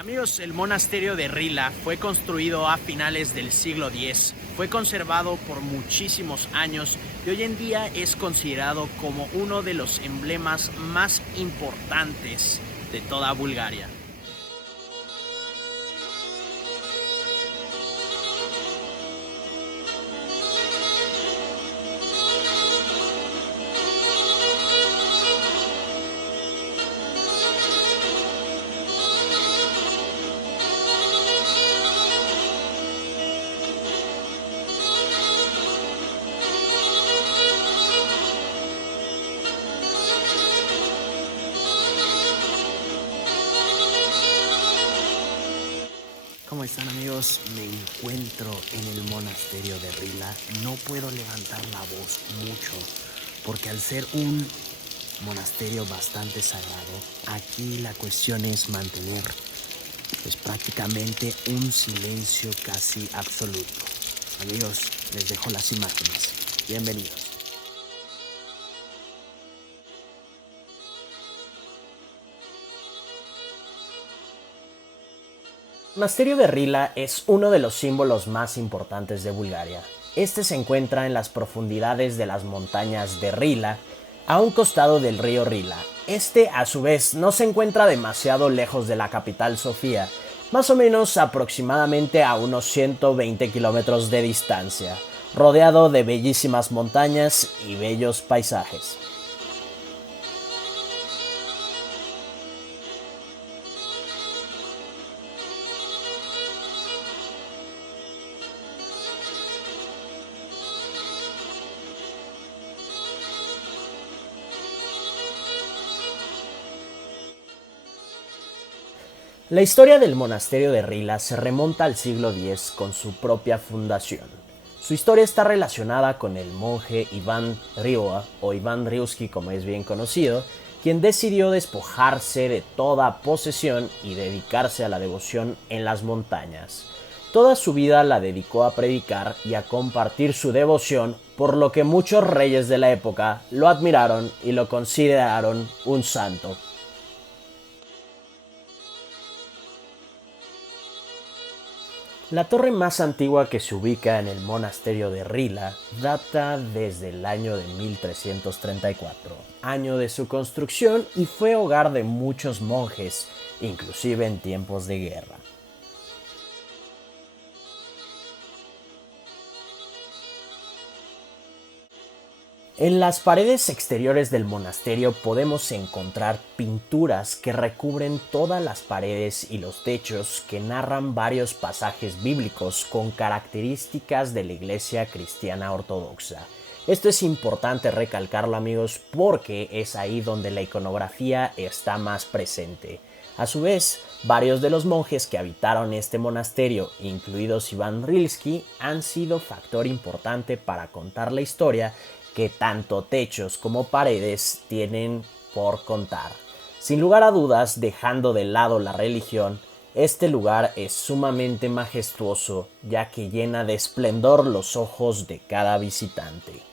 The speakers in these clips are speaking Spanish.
Amigos, el monasterio de Rila fue construido a finales del siglo X, fue conservado por muchísimos años y hoy en día es considerado como uno de los emblemas más importantes de toda Bulgaria. ¿Cómo están, amigos? Me encuentro en el monasterio de Rila. No puedo levantar la voz mucho porque al ser un monasterio bastante sagrado, aquí la cuestión es mantener pues prácticamente un silencio casi absoluto. Amigos, les dejo las imágenes. Bienvenidos. El monasterio de Rila es uno de los símbolos más importantes de Bulgaria. Este se encuentra en las profundidades de las montañas de Rila, a un costado del río Rila. Este, a su vez, no se encuentra demasiado lejos de la capital Sofía, más o menos aproximadamente a unos 120 kilómetros de distancia, rodeado de bellísimas montañas y bellos paisajes. La historia del monasterio de Rila se remonta al siglo X con su propia fundación. Su historia está relacionada con el monje Iván Rioa, o Iván Riuski como es bien conocido, quien decidió despojarse de toda posesión y dedicarse a la devoción en las montañas. Toda su vida la dedicó a predicar y a compartir su devoción, por lo que muchos reyes de la época lo admiraron y lo consideraron un santo. La torre más antigua que se ubica en el monasterio de Rila data desde el año de 1334, año de su construcción, y fue hogar de muchos monjes, inclusive en tiempos de guerra. En las paredes exteriores del monasterio podemos encontrar pinturas que recubren todas las paredes y los techos que narran varios pasajes bíblicos con características de la iglesia cristiana ortodoxa. Esto es importante recalcarlo, amigos, porque es ahí donde la iconografía está más presente. A su vez, varios de los monjes que habitaron este monasterio, incluidos Iván Rilski, han sido factor importante para contar la historia que tanto techos como paredes tienen por contar. Sin lugar a dudas, dejando de lado la religión, este lugar es sumamente majestuoso, ya que llena de esplendor los ojos de cada visitante.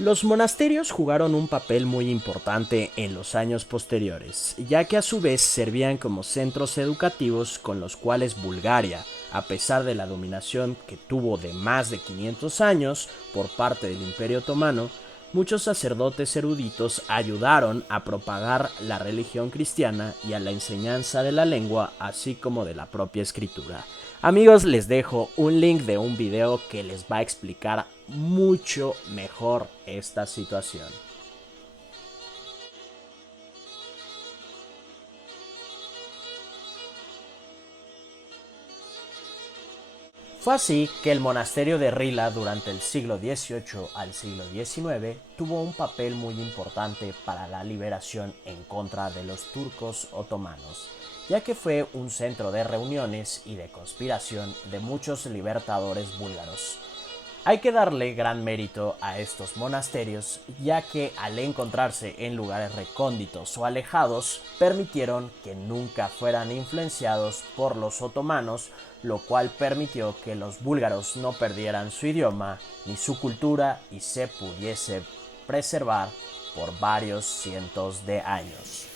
Los monasterios jugaron un papel muy importante en los años posteriores, ya que a su vez servían como centros educativos con los cuales Bulgaria, a pesar de la dominación que tuvo de más de 500 años por parte del Imperio Otomano, muchos sacerdotes eruditos ayudaron a propagar la religión cristiana y a la enseñanza de la lengua, así como de la propia escritura. Amigos, les dejo un link de un video que les va a explicar mucho mejor esta situación. Fue así que el monasterio de Rila durante el siglo XVIII al siglo XIX tuvo un papel muy importante para la liberación en contra de los turcos otomanos, ya que fue un centro de reuniones y de conspiración de muchos libertadores búlgaros. Hay que darle gran mérito a estos monasterios, ya que al encontrarse en lugares recónditos o alejados, permitieron que nunca fueran influenciados por los otomanos, lo cual permitió que los búlgaros no perdieran su idioma ni su cultura y se pudiese preservar por varios cientos de años.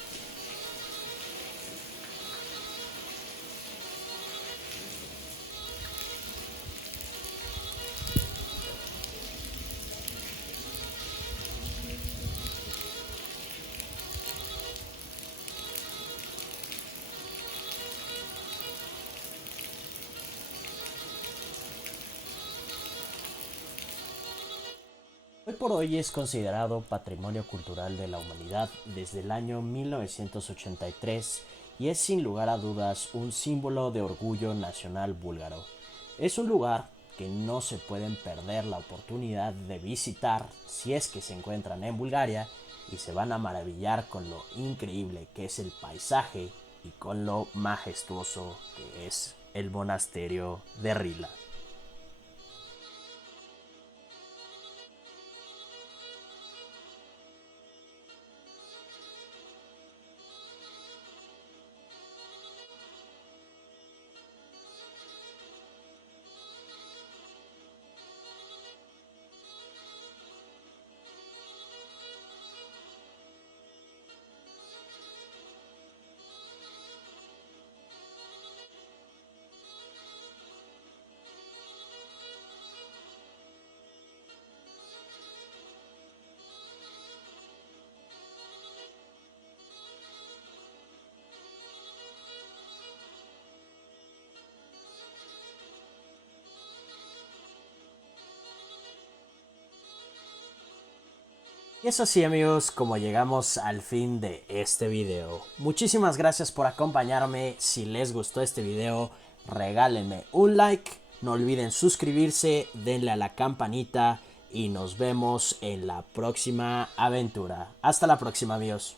Hoy por hoy es considerado Patrimonio Cultural de la Humanidad desde el año 1983 y es sin lugar a dudas un símbolo de orgullo nacional búlgaro. Es un lugar que no se pueden perder la oportunidad de visitar si es que se encuentran en Bulgaria y se van a maravillar con lo increíble que es el paisaje y con lo majestuoso que es el monasterio de Rila. Y es así, amigos, como llegamos al fin de este video. Muchísimas gracias por acompañarme. Si les gustó este video, regálenme un like. No olviden suscribirse, denle a la campanita y nos vemos en la próxima aventura. Hasta la próxima, amigos.